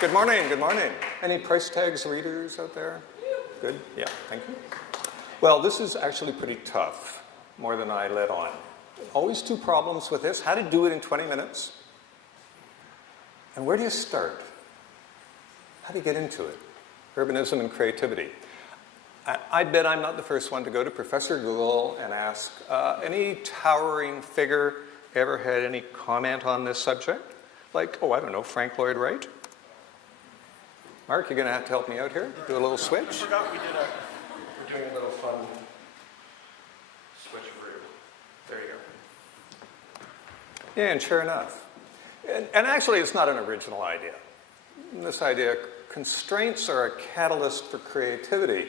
Good morning, good morning. Any price tags readers out there? Good, yeah, thank you. Well, this is actually pretty tough, more than I let on. Always two problems with this: how to do it in 20 minutes, and where do you start? How do you get into it? Urbanism and creativity. I bet I'm not the first one to go to Professor Google and ask, any towering figure ever had any comment on this subject? Like, oh, I don't know, Frank Lloyd Wright? Mark, you're going to have to help me out here. Do a little switch. I forgot we're doing a little fun switcheroo. There you go. Yeah, and sure enough. And actually, it's not an original idea. This idea, constraints are a catalyst for creativity.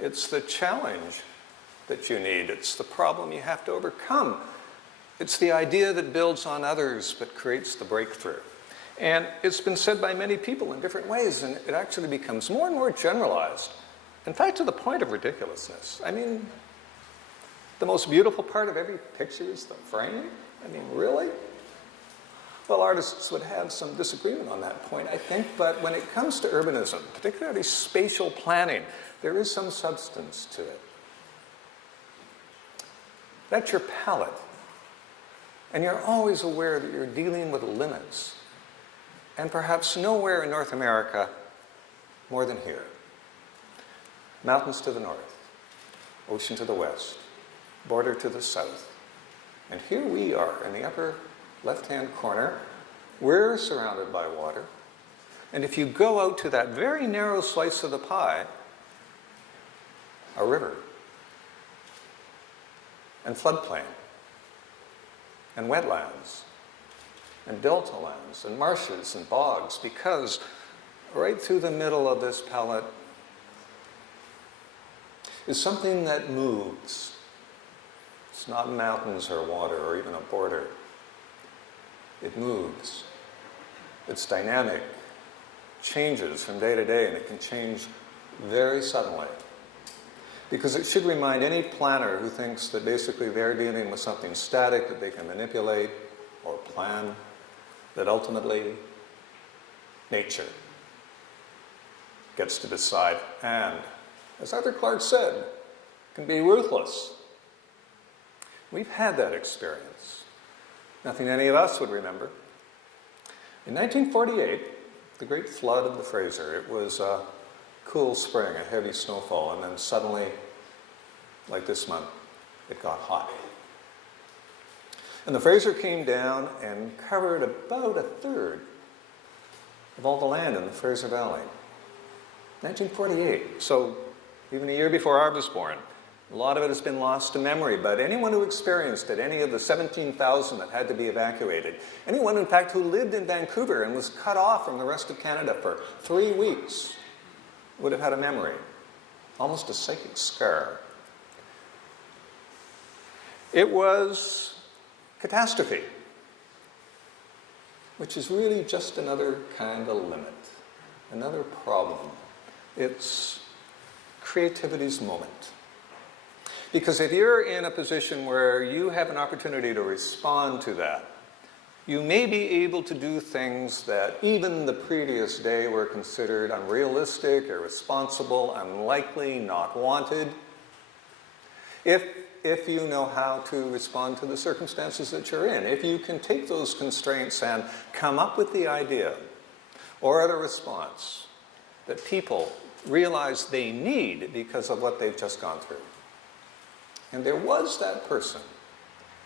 It's the challenge that you need. It's the problem you have to overcome. It's the idea that builds on others but creates the breakthrough. And it's been said by many people in different ways, and it actually becomes more and more generalized. In fact, to the point of ridiculousness. I mean, the most beautiful part of every picture is the frame? I mean, really? Well, artists would have some disagreement on that point, I think, but when it comes to urbanism, particularly spatial planning, there is some substance to it. That's your palette. And you're always aware that you're dealing with limits. And perhaps nowhere in North America more than here. Mountains to the north, ocean to the west, border to the south. And here we are in the upper left-hand corner. We're surrounded by water. And if you go out to that very narrow slice of the pie, a river, and floodplain, and wetlands, and delta lands, and marshes, and bogs, because right through the middle of this palette is something that moves. It's not mountains or water or even a border. It moves. It's dynamic, changes from day to day, and it can change very suddenly. Because it should remind any planner who thinks that basically they're dealing with something static that they can manipulate or plan, that ultimately nature gets to decide, and, as Arthur Clarke said, can be ruthless. We've had that experience. Nothing any of us would remember. In 1948, the great flood of the Fraser, it was a cool spring, a heavy snowfall, and then suddenly, like this month, it got hot. And the Fraser came down and covered about a third of all the land in the Fraser Valley. 1948, so even a year before I was born. A lot of it has been lost to memory, but anyone who experienced it, any of the 17,000 that had to be evacuated, anyone, in fact, who lived in Vancouver and was cut off from the rest of Canada for 3 weeks would have had a memory, almost a psychic scar. It was catastrophe, which is really just another kind of limit, another problem. It's creativity's moment. Because if you're in a position where you have an opportunity to respond to that, you may be able to do things that even the previous day were considered unrealistic, irresponsible, unlikely, not wanted. If you know how to respond to the circumstances that you're in, if you can take those constraints and come up with the idea or other response that people realize they need because of what they've just gone through. And there was that person,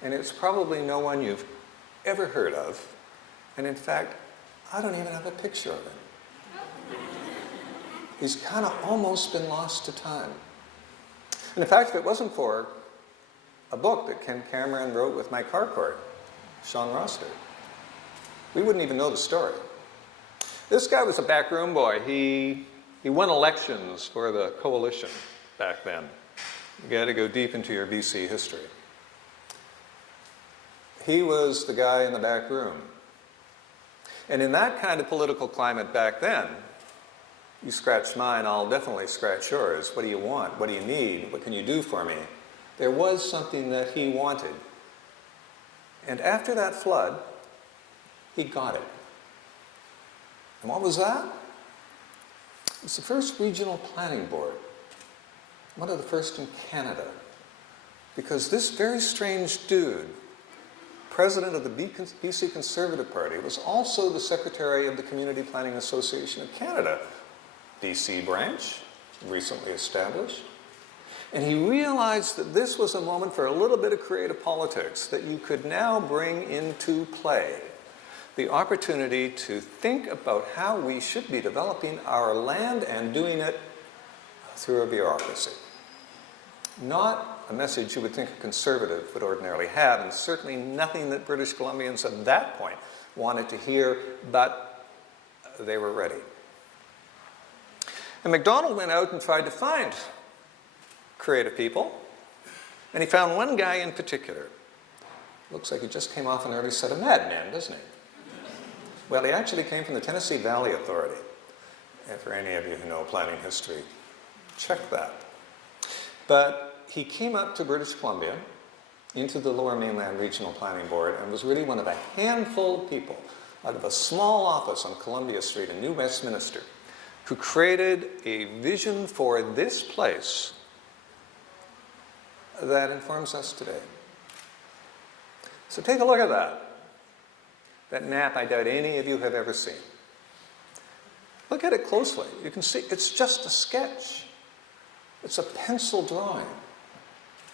and it's probably no one you've ever heard of, and in fact, I don't even have a picture of him. He's kind of almost been lost to time. And in fact, if it wasn't for a book that Ken Cameron wrote with Mike Harcourt, Sean Roster. We wouldn't even know the story. This guy was a backroom boy. He won elections for the coalition back then. You got to go deep into your BC history. He was the guy in the back room. And in that kind of political climate back then, you scratch mine, I'll definitely scratch yours. What do you want? What do you need? What can you do for me? There was something that he wanted. And after that flood, he got it. And what was that? It was the first regional planning board. One of the first in Canada. Because this very strange dude, president of the BC Conservative Party, was also the secretary of the Community Planning Association of Canada, BC branch, recently established. And he realized that this was a moment for a little bit of creative politics that you could now bring into play. The opportunity to think about how we should be developing our land and doing it through a bureaucracy. Not a message you would think a conservative would ordinarily have, and certainly nothing that British Columbians at that point wanted to hear, but they were ready. And MacDonald went out and tried to find creative people, and he found one guy in particular. Looks like he just came off an early set of Mad Men, doesn't he? Well, he actually came from the Tennessee Valley Authority. And for any of you who know planning history, check that. But he came up to British Columbia, into the Lower Mainland Regional Planning Board, and was really one of a handful of people out of a small office on Columbia Street in New Westminster who created a vision for this place that informs us today. So take a look at that. That map I doubt any of you have ever seen. Look at it closely. You can see it's just a sketch. It's a pencil drawing.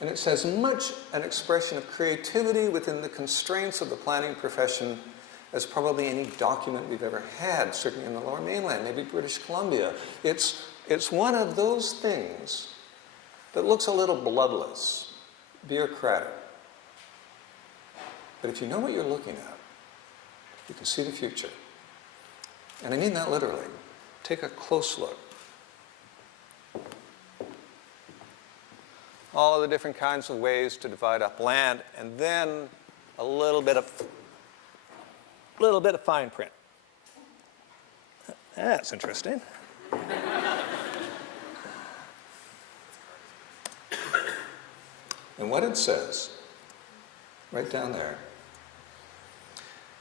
And it's as much an expression of creativity within the constraints of the planning profession as probably any document we've ever had, certainly in the Lower Mainland, maybe British Columbia. It's one of those things that looks a little bloodless, bureaucratic. But if you know what you're looking at, you can see the future. And I mean that literally. Take a close look. All of the different kinds of ways to divide up land, and then a little bit of fine print. That's interesting. And what it says, right down there,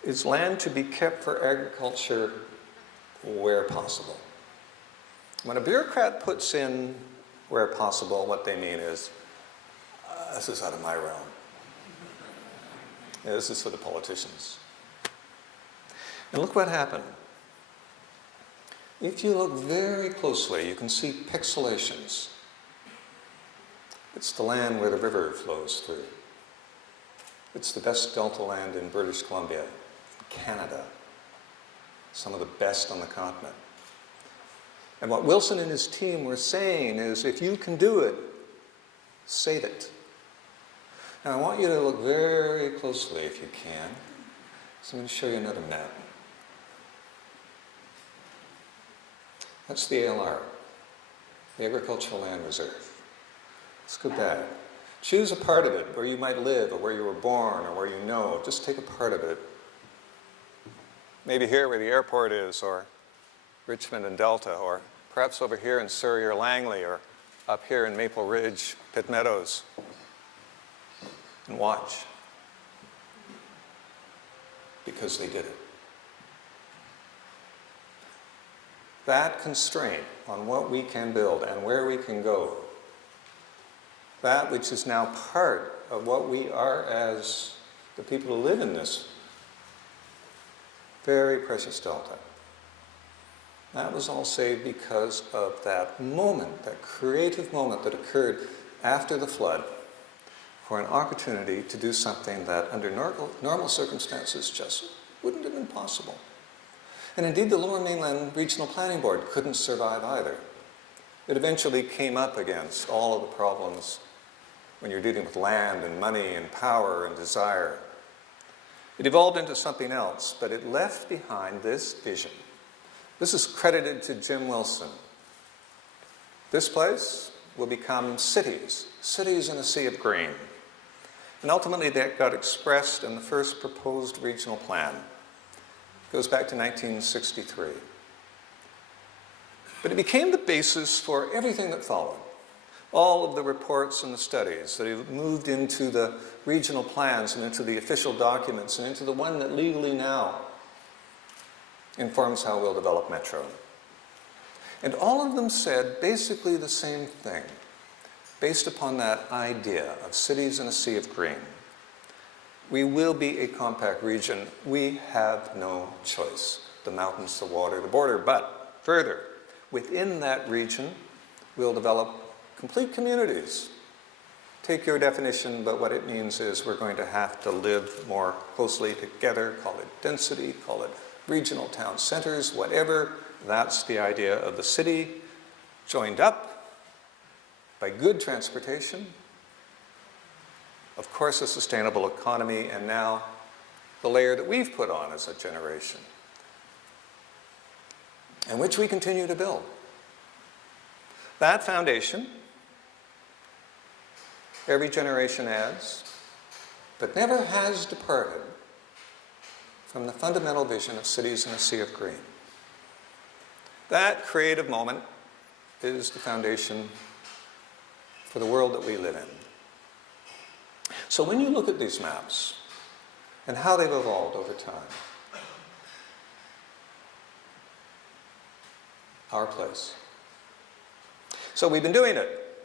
is land to be kept for agriculture where possible. When a bureaucrat puts in where possible, what they mean is, this is out of my realm. This is for the politicians. And look what happened. If you look very closely, you can see pixelations. It's the land where the river flows through. It's the best delta land in British Columbia, Canada. Some of the best on the continent. And what Wilson and his team were saying is, if you can do it, save it. Now I want you to look very closely if you can. So I'm going to show you another map. That's the ALR, the Agricultural Land Reserve. Let's go back. Choose a part of it where you might live, or where you were born, or where you know. Just take a part of it. Maybe here where the airport is, or Richmond and Delta, or perhaps over here in Surrey or Langley, or up here in Maple Ridge, Pitt Meadows. And watch. Because they did it. That constraint on what we can build and where we can go, that which is now part of what we are as the people who live in this very precious delta. That was all saved because of that moment, that creative moment that occurred after the flood, for an opportunity to do something that under normal circumstances just wouldn't have been possible. And indeed, the Lower Mainland Regional Planning Board couldn't survive either. It eventually came up against all of the problems when you're dealing with land and money and power and desire. It evolved into something else, but it left behind this vision. This is credited to Jim Wilson. This place will become cities, cities in a sea of green. And ultimately that got expressed in the first proposed regional plan. It goes back to 1963. But it became the basis for everything that followed. All of the reports and the studies that have moved into the regional plans and into the official documents and into the one that legally now informs how we'll develop Metro. And all of them said basically the same thing, based upon that idea of cities in a sea of green. We will be a compact region. We have no choice. The mountains, the water, the border. But further, within that region, we'll develop complete communities. Take your definition, but what it means is we're going to have to live more closely together, call it density, call it regional town centers, whatever. That's the idea of the city, joined up by good transportation, of course a sustainable economy, and now the layer that we've put on as a generation, and which we continue to build. That foundation, every generation adds, but never has departed from the fundamental vision of cities in a sea of green. That creative moment is the foundation for the world that we live in. So when you look at these maps and how they've evolved over time, our place. So we've been doing it,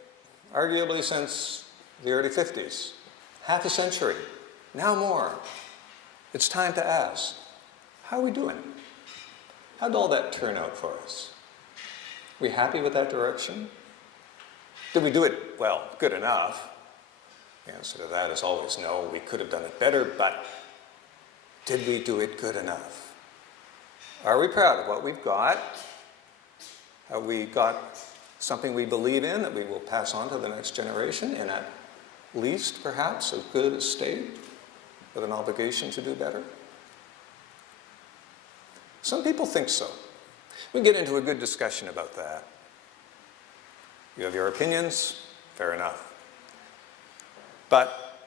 arguably since the early 50s, half a century, now more. It's time to ask, how are we doing? How did all that turn out for us? We happy with that direction? Did we do it, well, good enough? The answer to that is always no. We could have done it better, but did we do it good enough? Are we proud of what we've got? Have we got something we believe in that we will pass on to the next generation in at least, perhaps, as good a state with an obligation to do better? Some people think so. We can get into a good discussion about that. You have your opinions, fair enough. But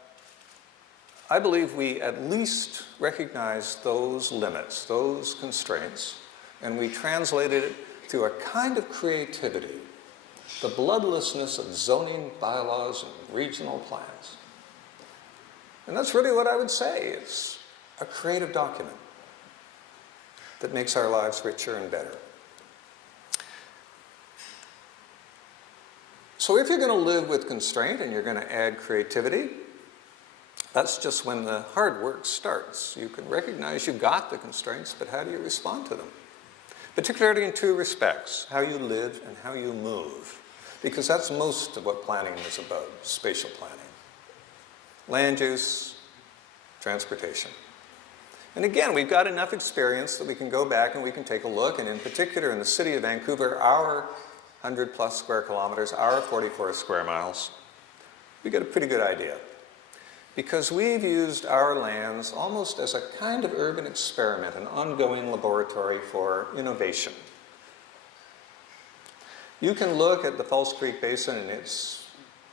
I believe we at least recognize those limits, those constraints, and we translated it through a kind of creativity, the bloodlessness of zoning, bylaws, and regional plans. And that's really what I would say. It's a creative document that makes our lives richer and better. So if you're going to live with constraint and you're going to add creativity, that's just when the hard work starts. You can recognize you got the constraints, but how do you respond to them? Particularly in two respects, how you live and how you move. Because that's most of what planning is about, spatial planning. Land use, transportation. And again, we've got enough experience that we can go back and we can take a look, and in particular in the city of Vancouver, our 100 plus square kilometers, our 44 square miles, we get a pretty good idea. Because we've used our lands almost as a kind of urban experiment, an ongoing laboratory for innovation. You can look at the False Creek Basin and its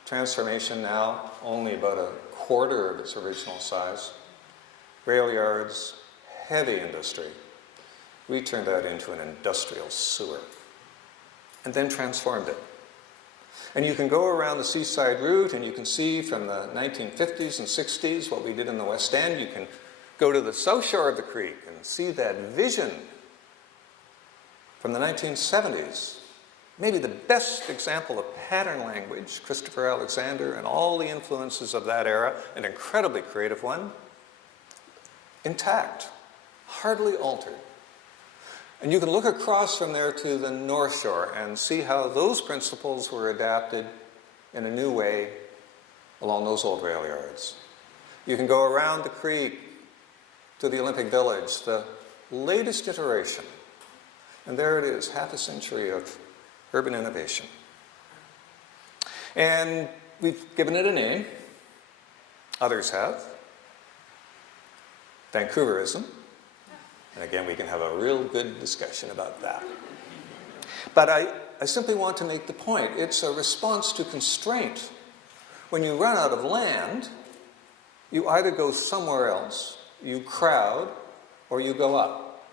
transformation now, only about a quarter of its original size. Rail yards, heavy industry. We turned that into an industrial sewer and then transformed it. And you can go around the seaside route and you can see from the 1950s and 60s what we did in the West End. You can go to the south shore of the creek and see that vision from the 1970s. Maybe the best example of pattern language, Christopher Alexander and all the influences of that era, an incredibly creative one, intact, hardly altered. And you can look across from there to the North Shore and see how those principles were adapted in a new way along those old rail yards. You can go around the creek to the Olympic Village, the latest iteration. And there it is, half a century of urban innovation. And we've given it a name. Others have. Vancouverism. And again, we can have a real good discussion about that. But I simply want to make the point. It's a response to constraint. When you run out of land, you either go somewhere else, you crowd, or you go up.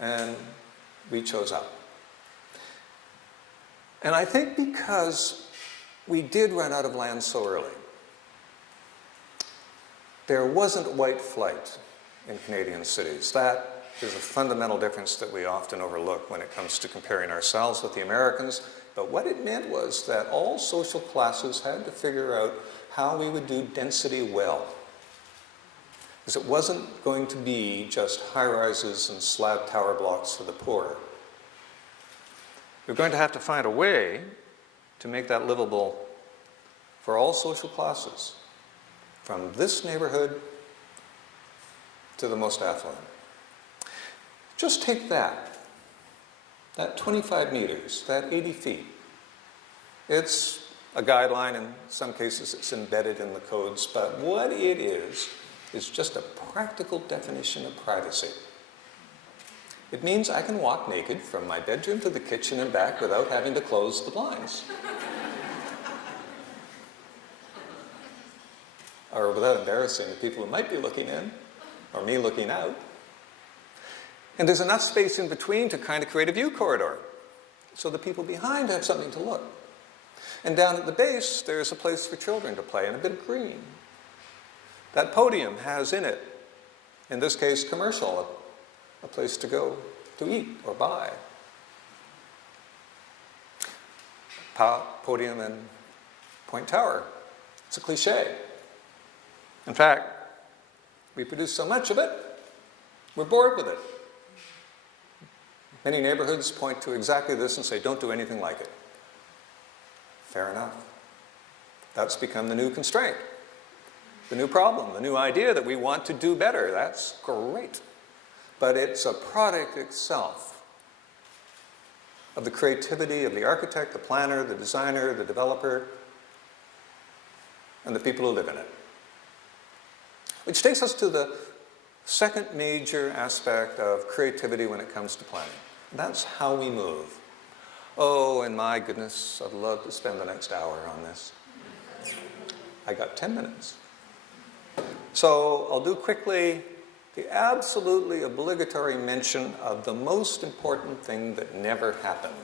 And we chose up. And I think because we did run out of land so early, there wasn't white flight in Canadian cities. That is a fundamental difference that we often overlook when it comes to comparing ourselves with the Americans. But what it meant was that all social classes had to figure out how we would do density well. Because it wasn't going to be just high-rises and slab tower blocks for the poor. We're going to have to find a way to make that livable for all social classes, from this neighborhood to the most affluent. Just take that 25 meters, that 80 feet. It's a guideline. In some cases it's embedded in the codes, but what it is just a practical definition of privacy. It means I can walk naked from my bedroom to the kitchen and back without having to close the blinds. Or without embarrassing the people who might be looking in, or me looking out. And there's enough space in between to kind of create a view corridor, so the people behind have something to look. And down at the base, there's a place for children to play and a bit of green. That podium has in it, in this case commercial, a place to go to eat or buy. Podium and Point Tower. It's a cliche. In fact, we produce so much of it, we're bored with it. Many neighborhoods point to exactly this and say, don't do anything like it. Fair enough. That's become the new constraint, the new problem, the new idea that we want to do better. That's great. But it's a product itself of the creativity of the architect, the planner, the designer, the developer, and the people who live in it. Which takes us to the second major aspect of creativity when it comes to planning. That's how we move. Oh, and my goodness, I'd love to spend the next hour on this. I got 10 minutes. So I'll do quickly the absolutely obligatory mention of the most important thing that never happened.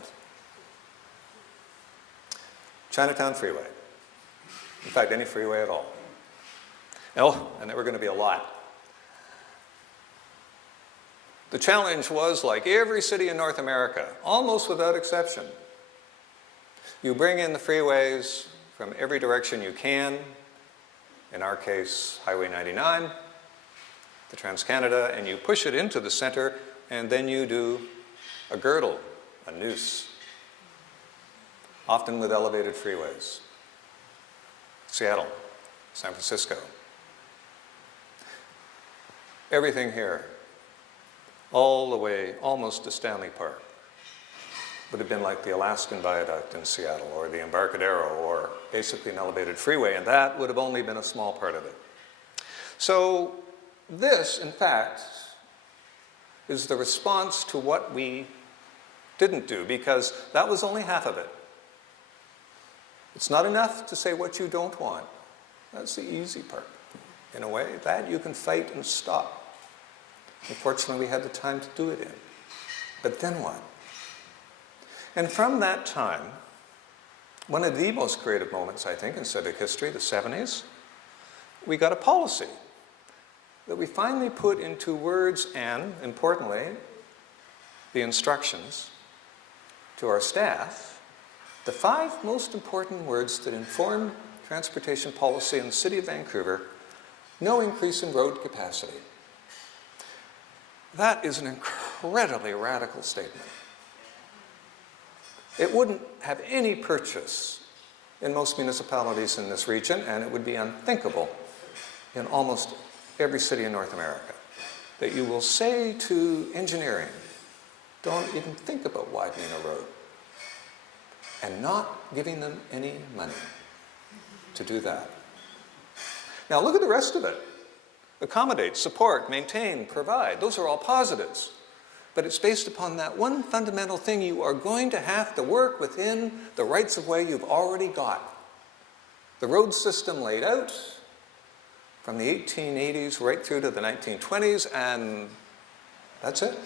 Chinatown Freeway. In fact, any freeway at all. Oh, and there were going to be a lot. The challenge was, like every city in North America, almost without exception, you bring in the freeways from every direction you can, in our case, Highway 99, the Trans-Canada, and you push it into the center, and then you do a girdle, a noose, often with elevated freeways. Seattle, San Francisco. Everything here, all the way almost to Stanley Park, would have been like the Alaskan Viaduct in Seattle, or the Embarcadero, or basically an elevated freeway, and that would have only been a small part of it. So this, in fact, is the response to what we didn't do, because that was only half of it. It's not enough to say what you don't want. That's the easy part, in a way. That you can fight and stop. Unfortunately, we had the time to do it in. But then what? And from that time, one of the most creative moments, I think, in civic history, the 70s, we got a policy that we finally put into words and, importantly, the instructions to our staff, the 5 most important words that inform transportation policy in the city of Vancouver: no increase in road capacity. That is an incredibly radical statement. It wouldn't have any purchase in most municipalities in this region, and it would be unthinkable in almost every city in North America, that you will say to engineering, don't even think about widening a road, and not giving them any money. to do that. Now look at the rest of it. Accommodate, support, maintain, provide. Those are all positives. But it's based upon that one fundamental thing: you are going to have to work within the rights of way you've already got. The road system laid out from the 1880s right through to the 1920s, and that's it.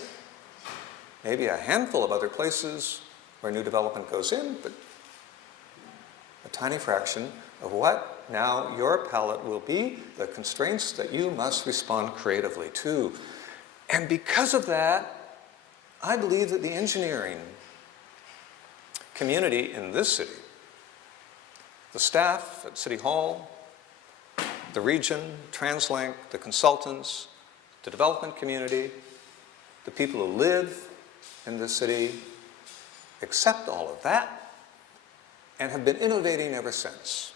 Maybe a handful of other places where new development goes in, but a tiny fraction of what now your palette will be, the constraints that you must respond creatively to. And because of that, I believe that the engineering community in this city, the staff at City Hall, the region, TransLink, the consultants, the development community, the people who live in this city, accept all of that and have been innovating ever since.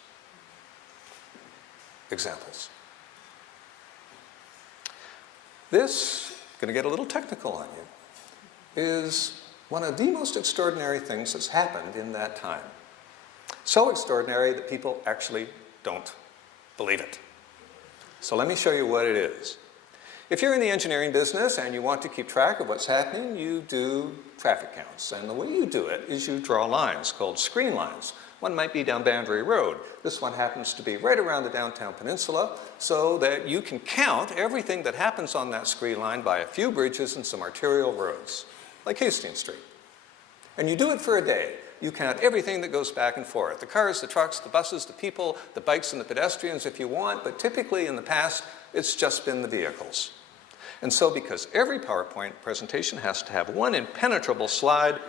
Examples. This, going to get a little technical on you, is one of the most extraordinary things that's happened in that time. So extraordinary that people actually don't believe it. So let me show you what it is. If you're in the engineering business and you want to keep track of what's happening, you do traffic counts. And the way you do it is you draw lines called screen lines. One might be down Boundary Road. This one happens to be right around the downtown peninsula, so that you can count everything that happens on that screen line by a few bridges and some arterial roads, like Hastings Street. And you do it for a day. You count everything that goes back and forth: the cars, the trucks, the buses, the people, the bikes and the pedestrians if you want, but typically in the past, it's just been the vehicles. And so because every PowerPoint presentation has to have one impenetrable slide,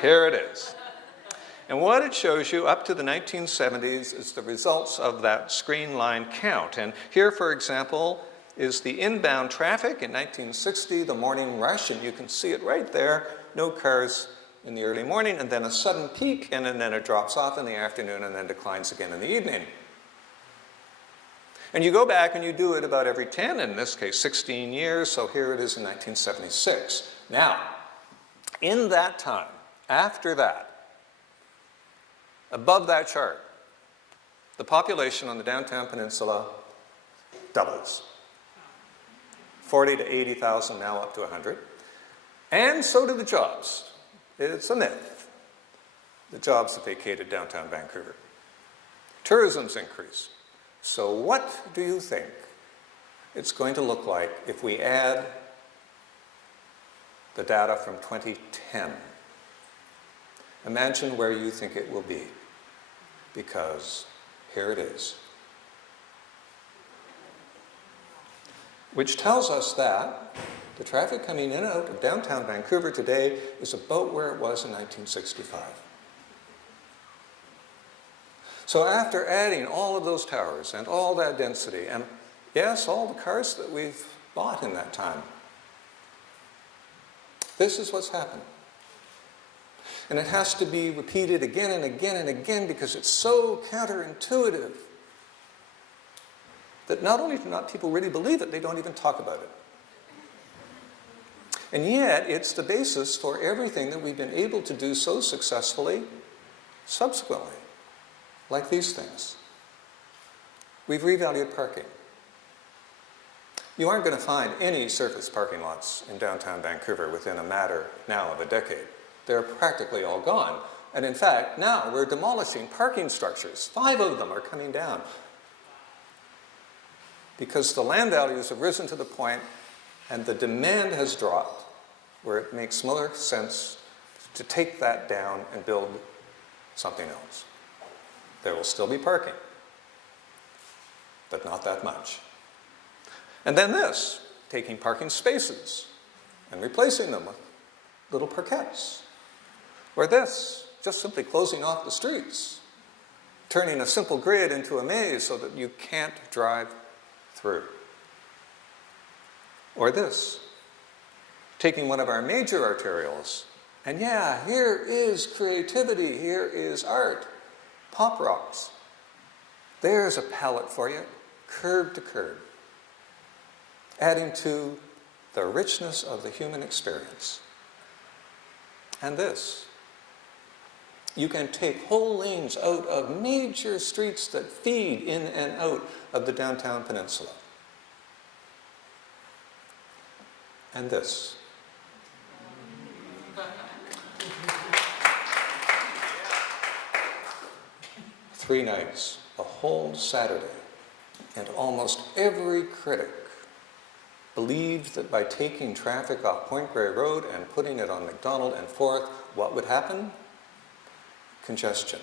here it is. And what it shows you up to the 1970s is the results of that screen line count. And here, for example, is the inbound traffic in 1960, the morning rush, and you can see it right there. No cars in the early morning, and then a sudden peak, and then it drops off in the afternoon and then declines again in the evening. And you go back and you do it about every 10, in this case 16 years, so here it is in 1976. Now, in that time, after that, above that chart, the population on the downtown peninsula doubles. 40 to 80,000, now up to 100. And so do the jobs. It's a myth. The jobs have vacated downtown Vancouver. Tourism's increased. So what do you think it's going to look like if we add the data from 2010? Imagine where you think it will be, because here it is. Which tells us that the traffic coming in and out of downtown Vancouver today is about where it was in 1965. So after adding all of those towers and all that density, and yes, all the cars that we've bought in that time, this is what's happened. And it has to be repeated again and again and again because it's so counterintuitive that not only do not people really believe it, they don't even talk about it. And yet, it's the basis for everything that we've been able to do so successfully subsequently, like these things. We've revalued parking. You aren't going to find any surface parking lots in downtown Vancouver within a matter now of a decade. They're practically all gone. And in fact, now we're demolishing parking structures. 5 of them are coming down because the land values have risen to the point and the demand has dropped where it makes more sense to take that down and build something else. There will still be parking, but not that much. And then this, taking parking spaces and replacing them with little parkettes. Or this, just simply closing off the streets, turning a simple grid into a maze so that you can't drive through. Or this, taking one of our major arterials, and yeah, here is creativity, here is art, pop rocks. There's a palette for you, curb to curb, adding to the richness of the human experience. And this, You can take whole lanes out of major streets that feed in and out of the downtown peninsula. And this. 3 nights, a whole Saturday, and almost every critic believed that by taking traffic off Point Grey Road and putting it on McDonald and Forth, what would happen? Congestion.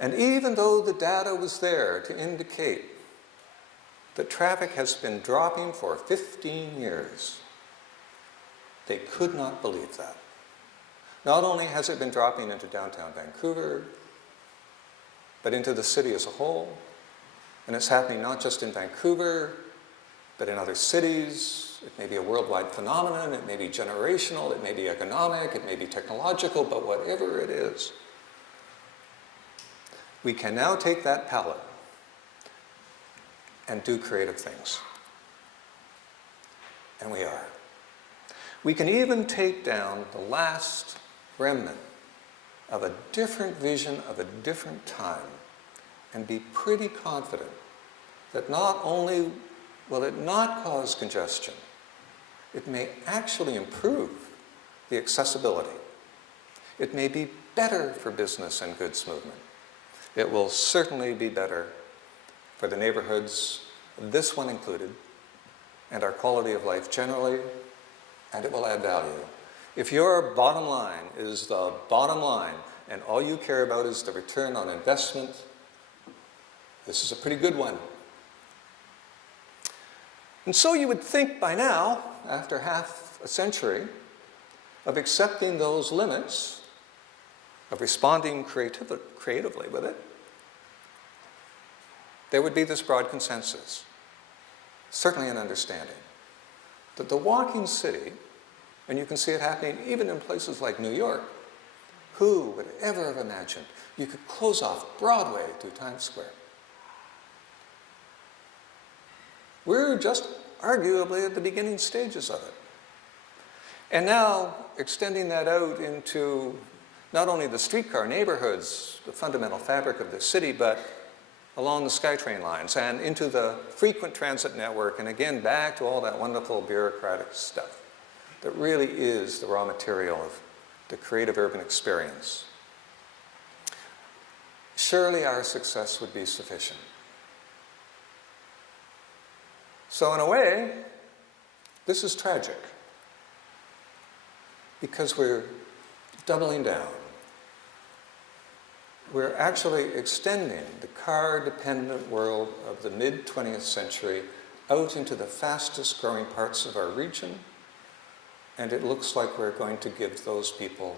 And even though the data was there to indicate that traffic has been dropping for 15 years, they could not believe that. Not only has it been dropping into downtown Vancouver, but into the city as a whole. And it's happening not just in Vancouver, but in other cities. It may be a worldwide phenomenon, it may be generational, it may be economic, it may be technological, but whatever it is, we can now take that palette and do creative things. And we are. We can even take down the last remnant of a different vision of a different time and be pretty confident that not only will it not cause congestion, it may actually improve the accessibility. It may be better for business and goods movement. It will certainly be better for the neighborhoods, this one included, and our quality of life generally, and it will add value. If your bottom line is the bottom line and all you care about is the return on investment, this is a pretty good one. And so you would think by now, after half a century of accepting those limits, of responding creatively with it, there would be this broad consensus, certainly an understanding, that the walking city, and you can see it happening even in places like New York. Who would ever have imagined you could close off Broadway to Times Square? We're just arguably at the beginning stages of it. And now extending that out into not only the streetcar neighborhoods, the fundamental fabric of the city, but along the SkyTrain lines and into the frequent transit network, and again back to all that wonderful bureaucratic stuff that really is the raw material of the creative urban experience. Surely our success would be sufficient. So in a way, this is tragic because we're doubling down. We're actually extending the car-dependent world of the mid-20th century out into the fastest growing parts of our region, and it looks like we're going to give those people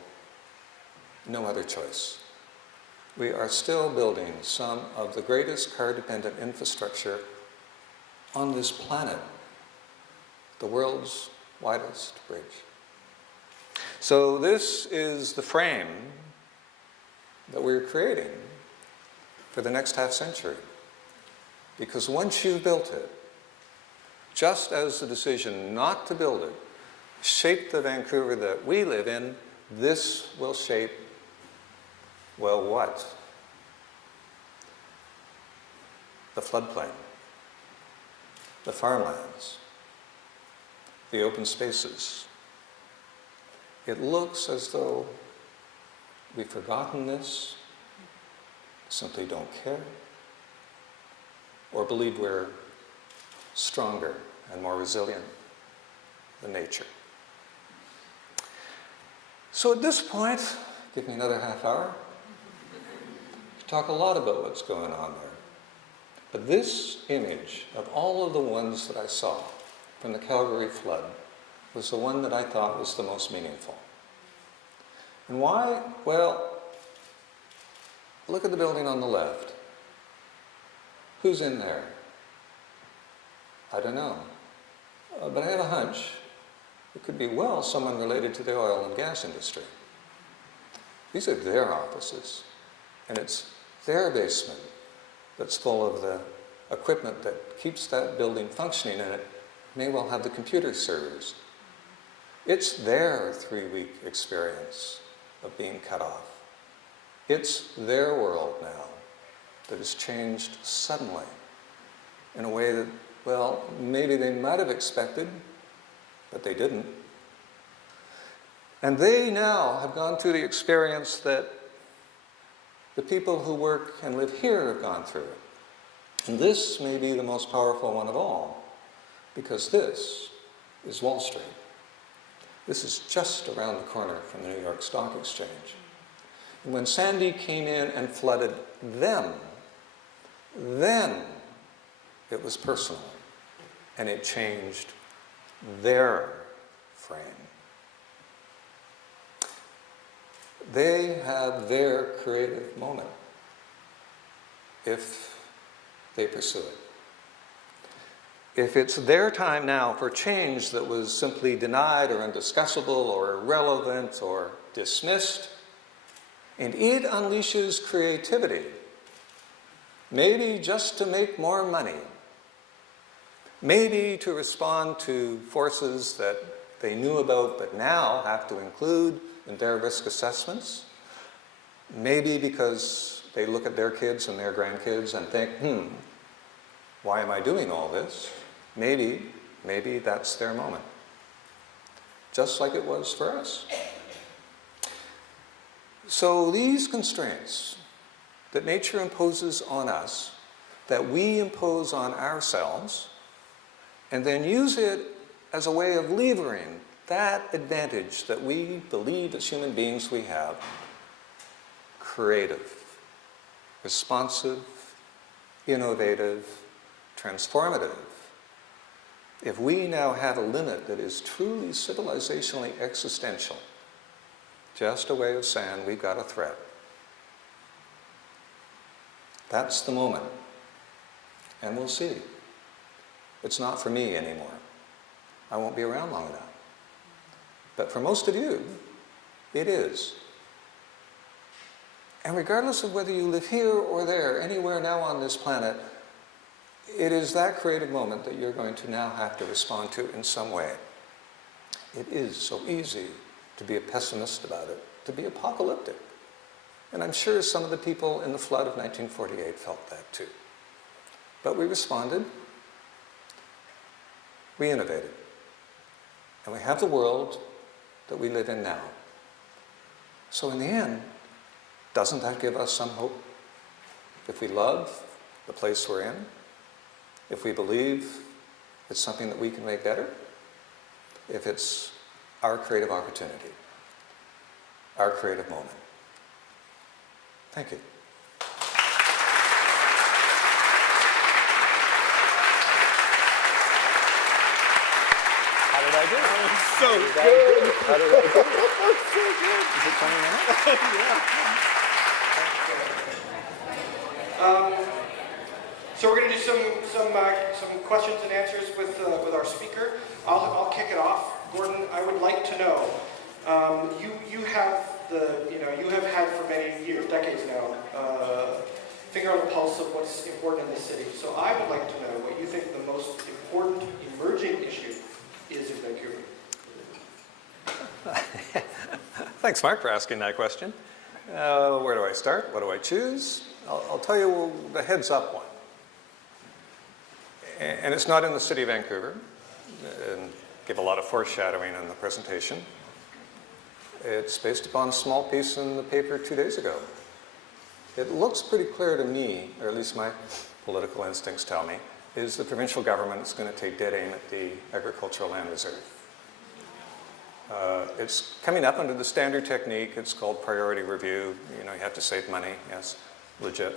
no other choice. We are still building some of the greatest car-dependent infrastructure on this planet, the world's widest bridge. So this is the frame that we're creating for the next half century. Because once you've built it, just as the decision not to build it shaped the Vancouver that we live in, this will shape, well, what? The floodplain, the farmlands, the open spaces. It looks as though we've forgotten this, simply don't care, or believe we're stronger and more resilient than nature. So at this point, give me another half hour, talk a lot about what's going on there. But this image of all of the ones that I saw from the Calgary flood was the one that I thought was the most meaningful. And why? Well, look at the building on the left. Who's in there? I don't know. But I have a hunch it could be, well, someone related to the oil and gas industry. These are their offices, and it's their basement that's full of the equipment that keeps that building functioning, and it may well have the computer servers. It's their 3-week experience of being cut off. It's their world now that has changed suddenly in a way that, well, maybe they might have expected, but they didn't. And they now have gone through the experience that the people who work and live here have gone through it. And this may be the most powerful one of all, because this is Wall Street. This is just around the corner from the New York Stock Exchange. And when Sandy came in and flooded them, then it was personal, and it changed their frame. They have their creative moment if they pursue it. If it's their time now for change that was simply denied or undiscussable or irrelevant or dismissed, and it unleashes creativity, maybe just to make more money, maybe to respond to forces that they knew about but now have to include in their risk assessments, maybe because they look at their kids and their grandkids and think, why am I doing all this? Maybe that's their moment. Just like it was for us. So these constraints that nature imposes on us, that we impose on ourselves, and then use it as a way of levering that advantage that we believe as human beings we have, creative, responsive, innovative, transformative. If we now have a limit that is truly civilizationally existential, just a way of saying we've got a threat, that's the moment. And we'll see. It's not for me anymore. I won't be around long enough. But for most of you, it is. And regardless of whether you live here or there, anywhere now on this planet, it is that creative moment that you're going to now have to respond to in some way. It is so easy to be a pessimist about it, to be apocalyptic. And I'm sure some of the people in the flood of 1948 felt that too. But we responded, we innovated, and we have the world that we live in now. So in the end, doesn't that give us some hope? If we love the place we're in, if we believe it's something that we can make better, if it's our creative opportunity, our creative moment. Thank you. How did I do? So good. How did I do? So good. Is it 20 minutes? Yeah. So we're going to do some questions and answers with our speaker. I'll kick it off. Gordon, I would like to know, you have had for many years, decades now, finger on the pulse of what's important in the city. So I would like to know what you think the most important emerging issue is in Vancouver. Thanks, Mark, for asking that question. Where do I start? What do I choose? I'll tell you the heads-up one. And it's not in the city of Vancouver, and give a lot of foreshadowing in the presentation. It's based upon a small piece in the paper 2 days ago. It looks pretty clear to me, or at least my political instincts tell me, is the provincial government is going to take dead aim at the agricultural land reserve. It's coming up under the standard technique. It's called priority review. You have to save money. Yes, legit.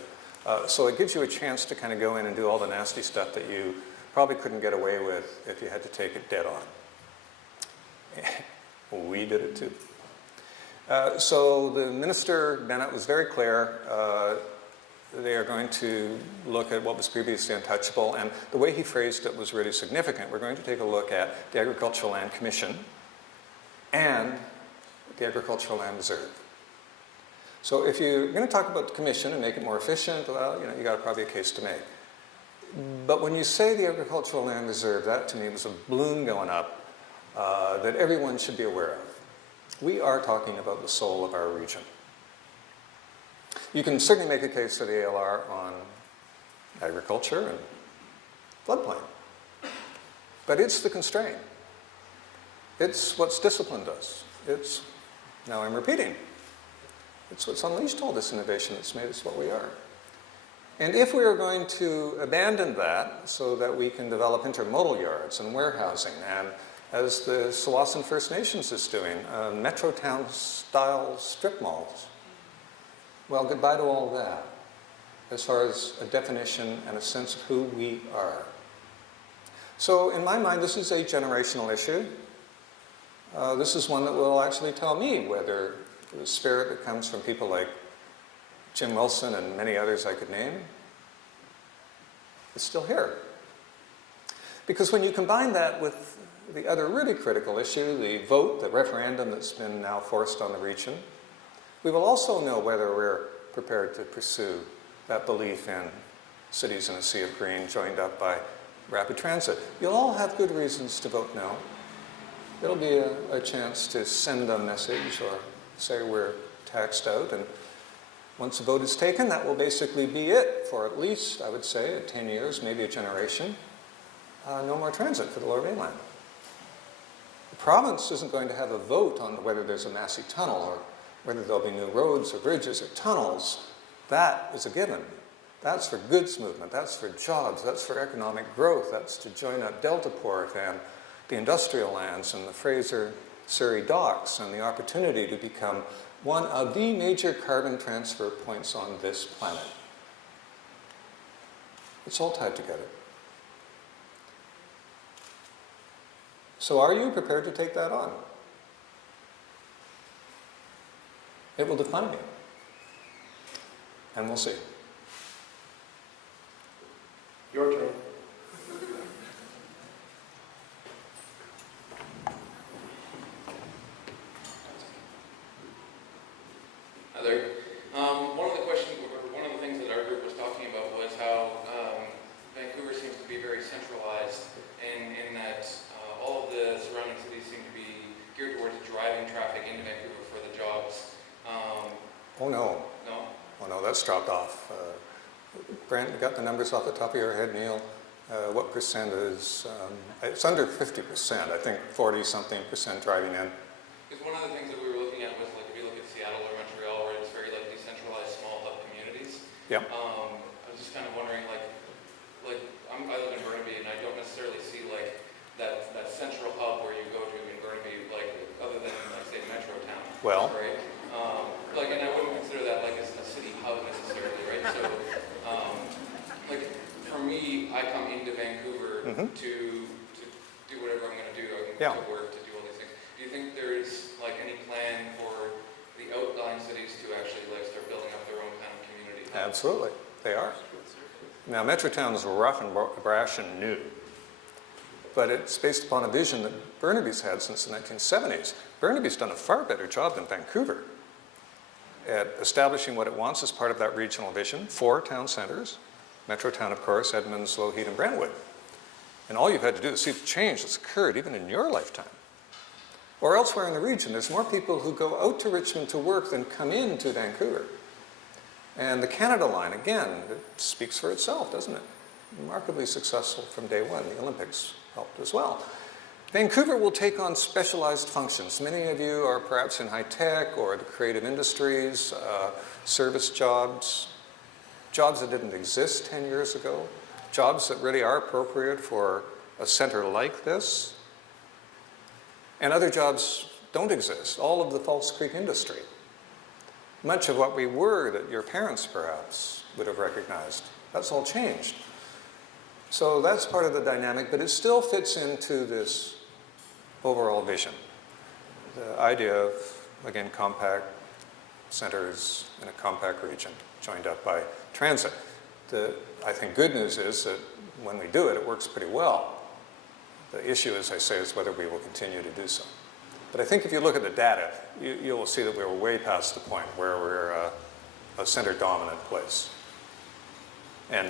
So it gives you a chance to kind of go in and do all the nasty stuff that you probably couldn't get away with if you had to take it dead on. We did it too. So the Minister, Bennett, was very clear. They are going to look at what was previously untouchable, and the way he phrased it was really significant. We're going to take a look at the Agricultural Land Commission and the Agricultural Land Reserve. So if you're going to talk about the commission and make it more efficient, well, you got probably a case to make. But when you say the Agricultural Land Reserve, that to me was a balloon going up that everyone should be aware of. We are talking about the soul of our region. You can certainly make a case for the ALR on agriculture and floodplain. But it's the constraint. It's what's disciplined us. It's, now I'm repeating, it's what's unleashed all this innovation that's made us what we are. And if we are going to abandon that so that we can develop intermodal yards and warehousing, and as the Tsawwassen First Nations is doing, metro town-style strip malls, well, goodbye to all that, as far as a definition and a sense of who we are. So in my mind, this is a generational issue. This is one that will actually tell me whether the spirit that comes from people like Jim Wilson and many others I could name is still here. Because when you combine that with the other really critical issue, the vote, the referendum that's been now forced on the region, we will also know whether we're prepared to pursue that belief in cities in a sea of green joined up by rapid transit. You'll all have good reasons to vote no. It'll be a chance to send a message or say we're taxed out, and once a vote is taken, that will basically be it for at least, I would say, 10 years, maybe a generation. No more transit for the Lower Mainland. The province isn't going to have a vote on whether there's a Massey Tunnel or whether there'll be new roads or bridges or tunnels. That is a given. That's for goods movement, that's for jobs, that's for economic growth, that's to join up Deltaport and the industrial lands and the Fraser-Surrey docks and the opportunity to become one of the major carbon transfer points on this planet. It's all tied together. So are you prepared to take that on? It will define you. And we'll see. Your turn. Hi there. One of the things that our group was talking about was how Vancouver seems to be very centralized in that all of the surrounding cities seem to be geared towards driving traffic into Vancouver for the jobs. Oh no. No? Oh no, that's dropped off. Brent, you got the numbers off the top of your head, Neil? What percent is, it's under 50%, I think 40-something% driving in. Because one of the things that we were looking at was, like, if you look at Seattle or Montreal, where it's very, like, decentralized small hub communities. Yep. I was just kind of wondering, I live in Burnaby, and I don't necessarily see, like, that central hub where you go to in Burnaby, like, other than, like, say, Metro Town. Well. Right? And I wouldn't consider that, like, a city hub necessarily, right? So, for me, I come into Vancouver to do whatever I'm going to do. I can go to work, to do all these things. Do you think there's, like, any plan for the outlying cities to actually, like, start building up their own kind of community? Absolutely, they are. Now, Metrotown's rough and brash and new, but it's based upon a vision that Burnaby's had since the 1970s. Burnaby's done a far better job than Vancouver at establishing what it wants as part of that regional vision. 4 town centers, Metrotown, of course, Edmonds, Lougheed, and Brentwood. And all you've had to do is see the change that's occurred even in your lifetime. Or elsewhere in the region, there's more people who go out to Richmond to work than come into Vancouver. And the Canada line, again, it speaks for itself, doesn't it? Remarkably successful from day one. The Olympics helped as well. Vancouver will take on specialized functions. Many of you are perhaps in high tech or the creative industries, service jobs, jobs that didn't exist 10 years ago, jobs that really are appropriate for a center like this, and other jobs don't exist. All of the False Creek industry. Much of what we were that your parents perhaps would have recognized, that's all changed. So that's part of the dynamic, but it still fits into this overall vision. The idea of, again, compact centers in a compact region joined up by transit. The, I think, good news is that when we do it, it works pretty well. The issue, as I say, is whether we will continue to do so. But I think if you look at the data, you will see that we're way past the point where we're a center-dominant place. And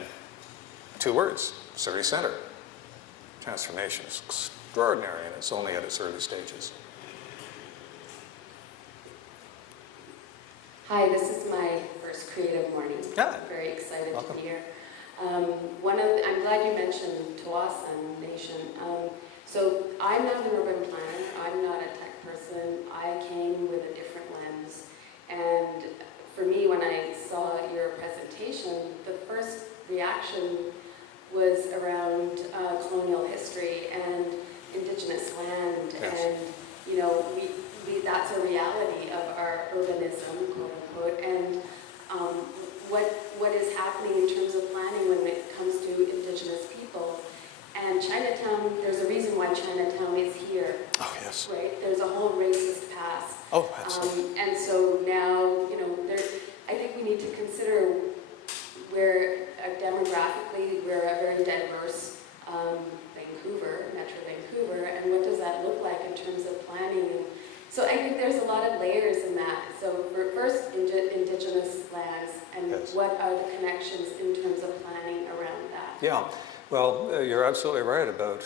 2 words, Surrey Center. Transformation is extraordinary, and it's only at its early stages. Hi, this is my first creative morning. Ah, I'm very excited welcome. to be here. I'm glad you mentioned Tawasan Nation. So I'm not an urban planner. I'm not a tech person. I came with a different lens. And for me, when I saw your presentation, the first reaction was around colonial history and Indigenous land. Yes. And, you know, that's a reality of our urbanism, quote unquote, and what is happening in terms of planning when it comes to Indigenous people. And Chinatown, there's a reason why Chinatown is here, Oh, yes. right? There's a whole racist past. Oh, absolutely. And so now, you know, I think we need to consider demographically, we're a very diverse Vancouver, Metro Vancouver, and what does that look like in terms of planning? And so I think there's a lot of layers in that. So first, Indigenous lands, and Yes. what are the connections in terms of planning around that? Yeah, well, you're absolutely right about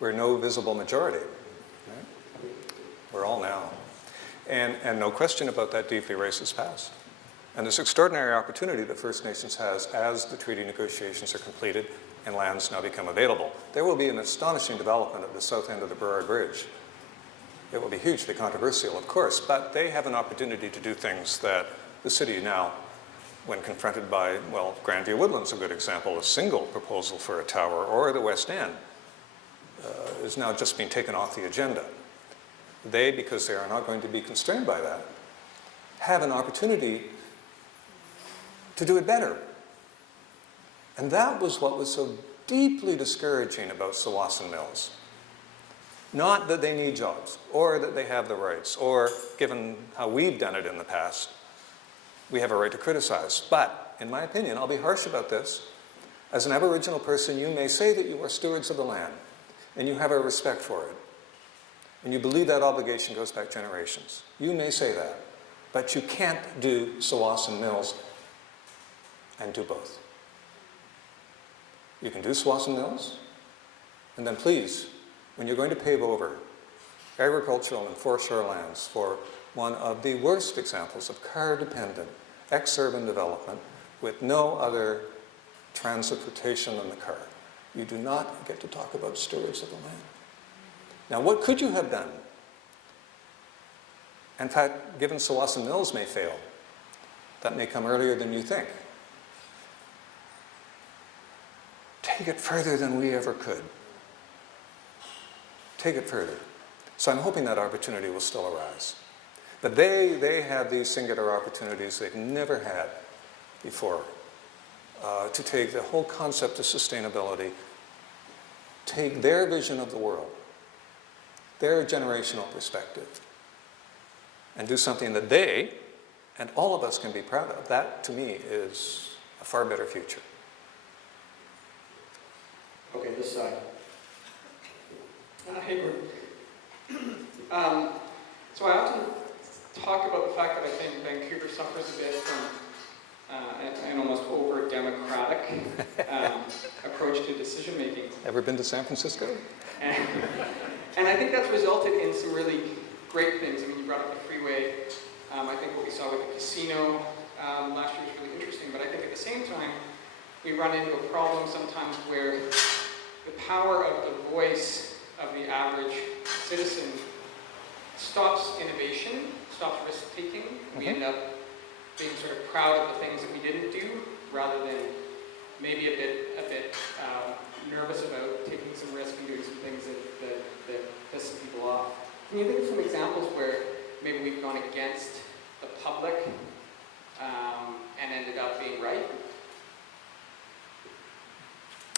we're no visible majority. Right? We're all now. And no question about that deeply racist past. And this extraordinary opportunity that First Nations has as the treaty negotiations are completed and lands now become available. There will be an astonishing development at the south end of the Burrard Bridge. It will be hugely controversial, of course, but they have an opportunity to do things that the city now, when confronted by, well, Grandview Woodland's a good example, a single proposal for a tower, or the West End, is now just being taken off the agenda. They, because they are not going to be constrained by that, have an opportunity to do it better. And that was what was so deeply discouraging about Tsawwassen Mills. Not that they need jobs, or that they have the rights, or given how we've done it in the past, we have a right to criticize. But, in my opinion, I'll be harsh about this. As an Aboriginal person, you may say that you are stewards of the land, and you have a respect for it, and you believe that obligation goes back generations. You may say that, but you can't do Tsawwassen Mills and do both. You can do Tsawwassen Mills, and then please, when you're going to pave over agricultural and foreshore lands for one of the worst examples of car-dependent, ex-urban development with no other transportation than the car, you do not get to talk about stewards of the land. Now, what could you have done? In fact, given Tsawwassen Mills may fail, that may come earlier than you think. Take it further than we ever could. Take it further. So I'm hoping that opportunity will still arise. But they have these singular opportunities they've never had before to take the whole concept of sustainability, take their vision of the world, their generational perspective, and do something that they and all of us can be proud of. That, to me, is a far better future. Okay, this side. Hey, Gordon. So I often talk about the fact that I think Vancouver suffers a bit from an almost over-democratic approach to decision-making. Ever been to San Francisco? And I think that's resulted in some really great things. I mean, you brought up the freeway. I think what we saw with the casino last year was really interesting. But I think at the same time, we run into a problem sometimes where the power of the voice of the average citizen stops innovation, stops risk-taking. We end up being sort of proud of the things that we didn't do, rather than maybe a bit nervous about taking some risk and doing some things that piss some people off. Can you think of some examples where maybe we've gone against the public and ended up being right?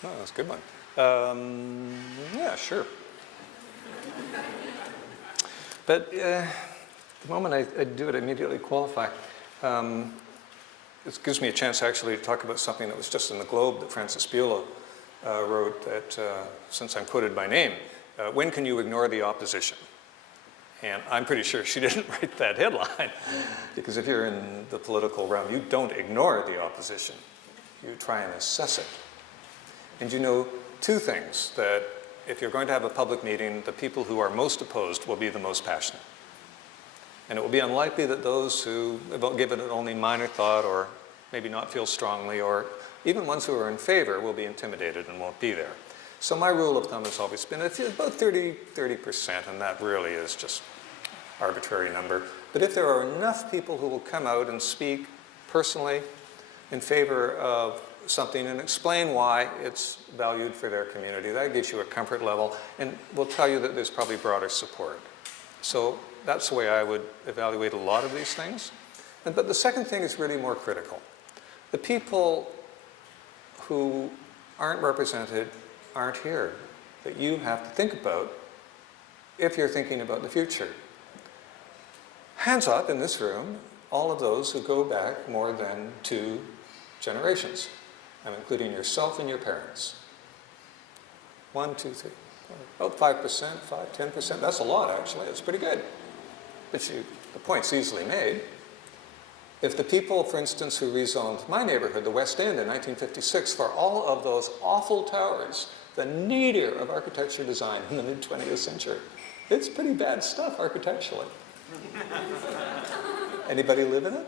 Oh, that's a good one. Yeah, sure. But the moment I do it, I immediately qualify. It gives me a chance actually to talk about something that was just in the Globe that Frances Beulah wrote that, since I'm quoted by name, when can you ignore the opposition? And I'm pretty sure she didn't write that headline, because if you're in the political realm, you don't ignore the opposition. You try and assess it. And you know two things, that if you're going to have a public meeting, the people who are most opposed will be the most passionate. And it will be unlikely that those who give it only minor thought or maybe not feel strongly, or even ones who are in favor, will be intimidated and won't be there. So my rule of thumb has always been it's about 30%, and that really is just arbitrary number. But if there are enough people who will come out and speak personally in favor of something and explain why it's valued for their community, that gives you a comfort level and will tell you that there's probably broader support. So that's the way I would evaluate a lot of these things. But the second thing is really more critical. The people who aren't represented aren't here, that you have to think about if you're thinking about the future. Hands up in this room, all of those who go back more than 2 generations. I'm including yourself and your parents. 1, 2, 3, about 5%, 5, 10%. That's a lot, actually. That's pretty good. But the point's easily made. If the people, for instance, who rezoned my neighborhood, the West End, in 1956, for all of those awful towers, the nadir of architecture design in the mid-20th century, it's pretty bad stuff architecturally. Anybody live in it?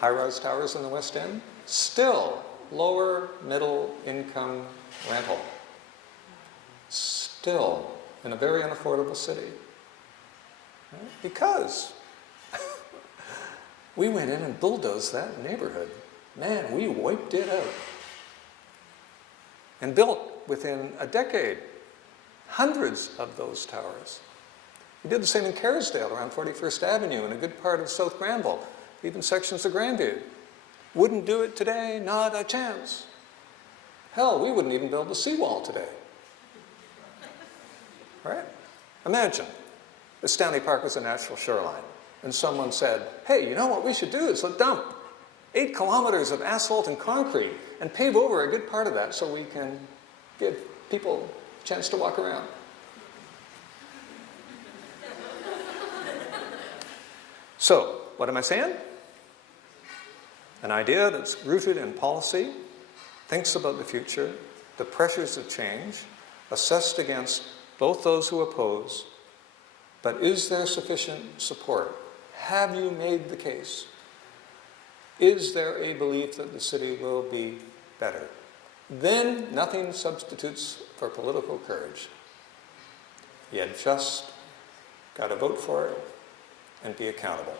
High-rise towers in the West End? Still lower middle income rental. Still in a very unaffordable city. Right? Because we went in and bulldozed that neighborhood. Man, we wiped it out. And built within a decade hundreds of those towers. We did the same in Kerrisdale around 41st Avenue and a good part of South Granville, even sections of Grandview. Wouldn't do it today, not a chance. Hell, we wouldn't even build the seawall today. Right? Imagine if Stanley Park was a natural shoreline and someone said, hey, you know what we should do is dump 8 kilometers of asphalt and concrete and pave over a good part of that so we can give people a chance to walk around. So, what am I saying? An idea that's rooted in policy, thinks about the future, the pressures of change, assessed against both those who oppose, but is there sufficient support? Have you made the case? Is there a belief that the city will be better? Then nothing substitutes for political courage. You just got to vote for it and be accountable.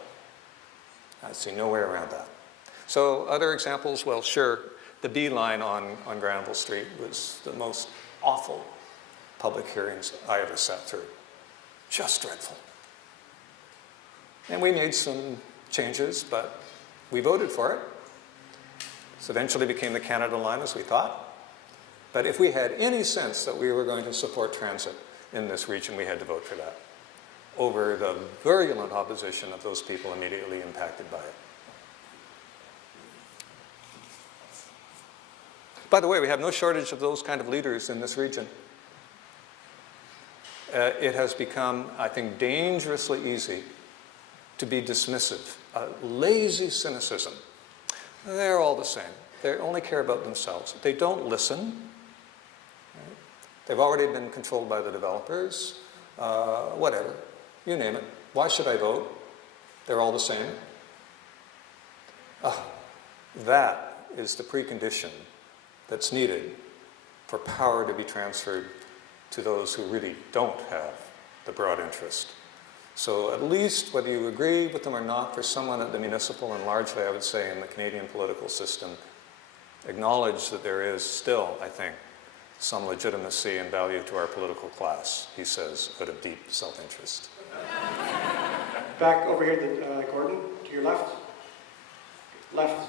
I see no way around that. So other examples, well, sure, the B line on Granville Street was the most awful public hearings I ever sat through. Just dreadful. And we made some changes, but we voted for it. This eventually became the Canada line, as we thought. But if we had any sense that we were going to support transit in this region, we had to vote for that, over the virulent opposition of those people immediately impacted by it. By the way, we have no shortage of those kind of leaders in this region. It has become, I think, dangerously easy to be dismissive, lazy cynicism. They're all the same. They only care about themselves. They don't listen. Right? They've already been controlled by the developers. Whatever. You name it. Why should I vote? They're all the same. That is the precondition that's needed for power to be transferred to those who really don't have the broad interest. So at least, whether you agree with them or not, for someone at the municipal and largely, I would say, in the Canadian political system, acknowledge that there is still, I think, some legitimacy and value to our political class, he says, out of deep self-interest. Back over here, Gordon, to your left. Left.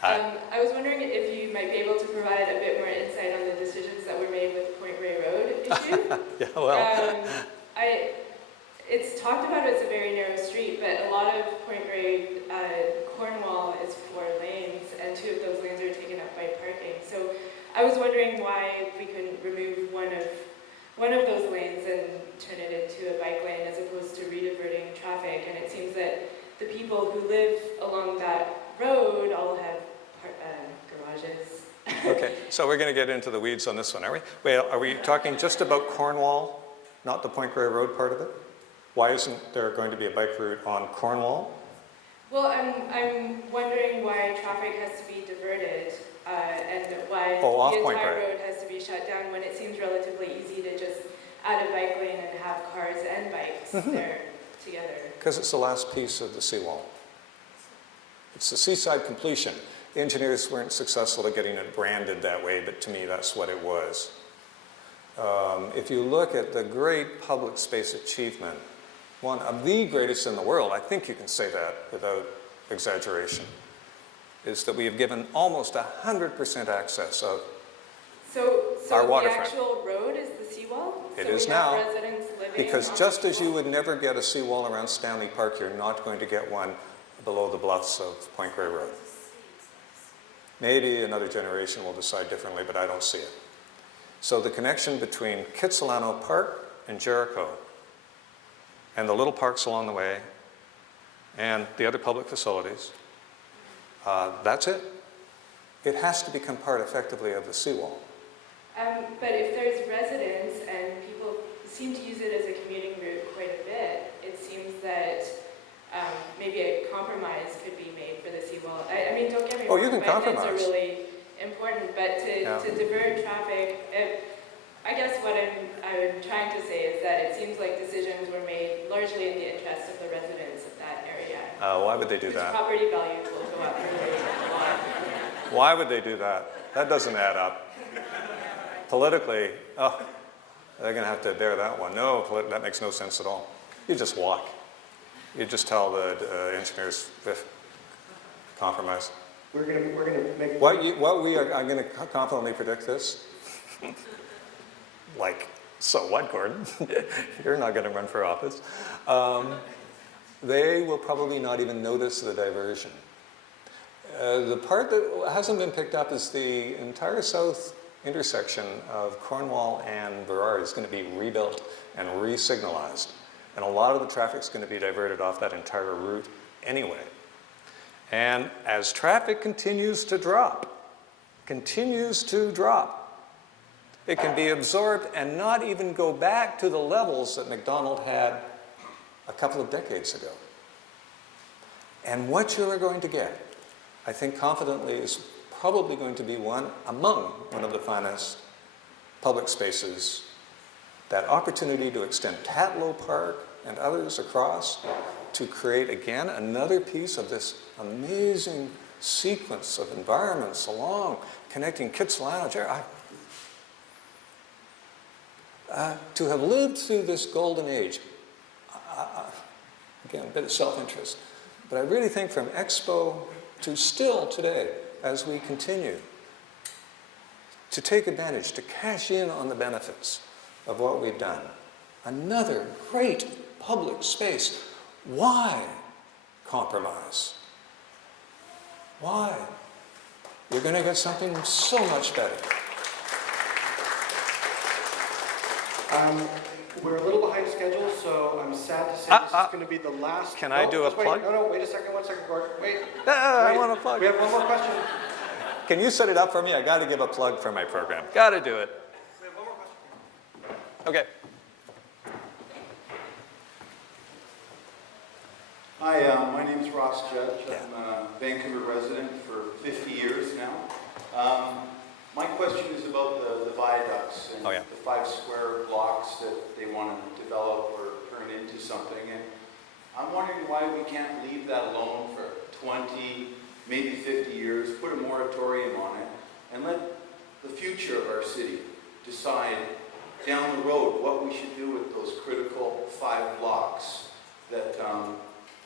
Hi. I was wondering if you might be able to provide a bit more insight on the decisions that were made with the Point Grey Road issue. Yeah, well. It's talked about as a very narrow street, but a lot of Point Grey, Cornwall is 4 lanes, and 2 of those lanes are taken up by parking. So I was wondering why we couldn't remove one of those lanes and turn it into a bike lane as opposed to rediverting traffic. And it seems that the people who live along that road all have garages. Okay, so we're going to get into the weeds on this one, are we? Well, are we talking just about Cornwall not the Point Grey Road part of it? Why isn't there going to be a bike route on Cornwall? Well, I'm wondering why traffic has to be diverted and why off the Point entire Grey. road has to be shut down when it seems relatively easy to just add a bike lane and have cars and bikes there together. Because it's the last piece of the seawall. It's the seaside completion. The engineers weren't successful at getting it branded that way, but to me that's what it was. If you look at the great public space achievement, one of the greatest in the world, I think you can say that without exaggeration, is that we have given almost 100% access of So our the waterfront. actual road is the seawall? It So is we have now, residents living because on just the as you seawall? would never get a seawall around Stanley Park, you're not going to get one below the bluffs of Point Grey Road. Maybe another generation will decide differently, but I don't see it. So the connection between Kitsilano Park and Jericho, and the little parks along the way, and the other public facilities, that's it. It has to become part effectively of the seawall. But if there's residents and people seem to use it as a commuting route quite a bit, it seems that maybe a compromise could be made for the seawall. I mean, don't get me wrong, You can bike lanes are compromise. really important, but to divert traffic, I guess what I'm trying to say is that it seems like decisions were made largely in the interest of the residents of that area. Why would they do Whose that? property values will go up really a lot. Why would they do that? That doesn't add up. Politically, they're going to have to bear that one. No, that makes no sense at all. You just walk. You just tell the engineers, compromise. We're gonna make. I'm going to confidently predict this. So what, Gordon? You're not going to run for office. They will probably not even notice the diversion. The part that hasn't been picked up is the entire south intersection of Cornwall and Burrard is going to be rebuilt and re-signalized. And a lot of the traffic's going to be diverted off that entire route anyway. And as traffic continues to drop, it can be absorbed and not even go back to the levels that McDonald had a couple of decades ago. And what you are going to get, I think confidently, is probably going to be one of the finest public spaces. That opportunity to extend Tatlow Park and others across to create again another piece of this amazing sequence of environments along connecting Kitsilano. To have lived through this golden age, again, a bit of self-interest, but I really think from Expo to still today, as we continue to take advantage, to cash in on the benefits of what we've done, another great public space. Why compromise? Why? You're going to get something so much better. We're a little behind schedule, so I'm sad to say this is going to be the last. Can I do a just wait. plug? No, wait a second, 1 second, Gordon. Wait. I Wait. want to plug. We have one more question. Can you set it up for me? I got to give a plug for my program. Got to do it. We have one more question. Okay. Hi, my name's Ross Judge. I'm a Vancouver resident for 50 years now. My question is about the viaducts and the 5 square blocks that they want to develop or turn into something. And I'm wondering why we can't leave that alone for 20, maybe 50 years, put a moratorium on it, and let the future of our city decide down the road what we should do with those critical 5 blocks that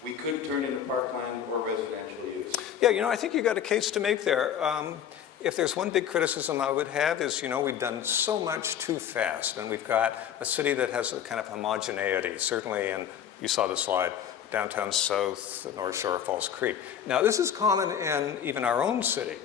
we could turn into parkland or residential use. Yeah, I think you got a case to make there. If there's one big criticism I would have is, we've done so much too fast, and we've got a city that has a kind of homogeneity, certainly, and you saw the slide, downtown south, the North Shore of Falls Creek. Now, this is common in even our own city.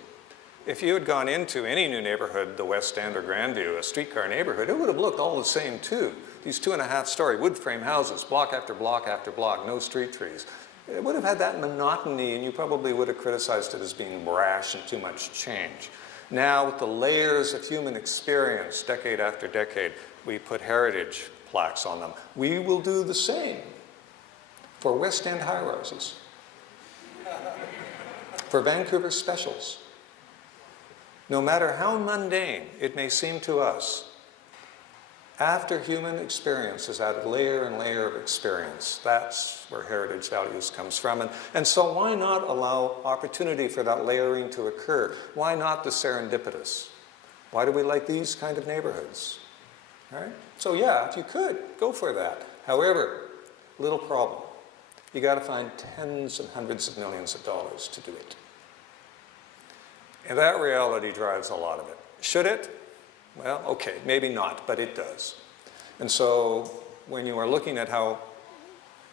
If you had gone into any new neighborhood, the West End or Grandview, a streetcar neighborhood, it would have looked all the same too. These 2.5-story wood frame houses, block after block after block, no street trees. It would have had that monotony, and you probably would have criticized it as being brash and too much change. Now, with the layers of human experience, decade after decade, we put heritage, plaques on them. We will do the same for West End high-rises, for Vancouver specials. No matter how mundane it may seem to us, after human experience has added layer and layer of experience, that's where heritage values comes from. And so why not allow opportunity for that layering to occur? Why not the serendipitous? Why do we like these kind of neighborhoods? All right? So yeah, if you could, go for that. However, little problem. You got to find tens and hundreds of millions of dollars to do it. And that reality drives a lot of it. Should it? Well, okay, maybe not, but it does. And so when you are looking at how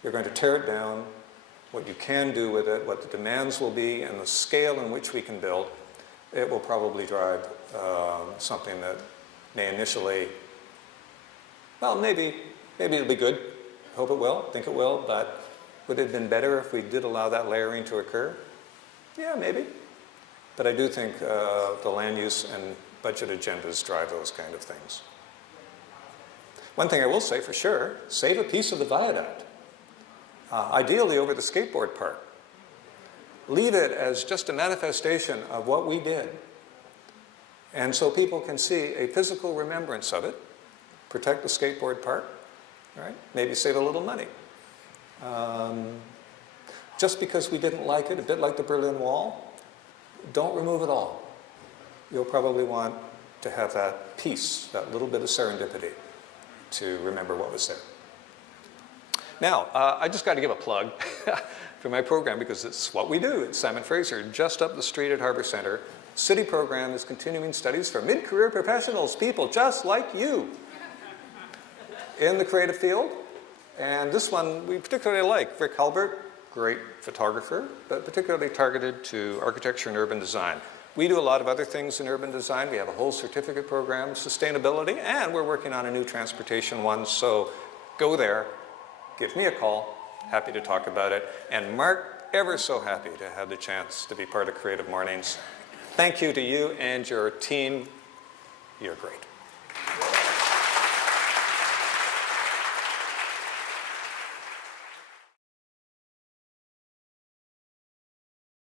you're going to tear it down, what you can do with it, what the demands will be, and the scale in which we can build, it will probably drive something that may initially, well, maybe it'll be good. Hope it will, think it will, but would it have been better if we did allow that layering to occur? Yeah, maybe. But I do think the land use and budget agendas drive those kind of things. One thing I will say for sure, save a piece of the viaduct, ideally over the skateboard park. Leave it as just a manifestation of what we did. And so people can see a physical remembrance of it, protect the skateboard park, right? Maybe save a little money. Just because we didn't like it, a bit like the Berlin Wall, don't remove it all. You'll probably want to have that piece, that little bit of serendipity to remember what was there. Now, I just got to give a plug for my program because it's what we do. It's Simon Fraser, just up the street at Harbour Centre. City program is continuing studies for mid-career professionals, people just like you in the creative field. And this one we particularly like. Rick Halbert, great photographer, but particularly targeted to architecture and urban design. We do a lot of other things in urban design. We have a whole certificate program, sustainability, and we're working on a new transportation one. So go there, give me a call, happy to talk about it. And Mark, ever so happy to have the chance to be part of Creative Mornings. Thank you to you and your team. You're great.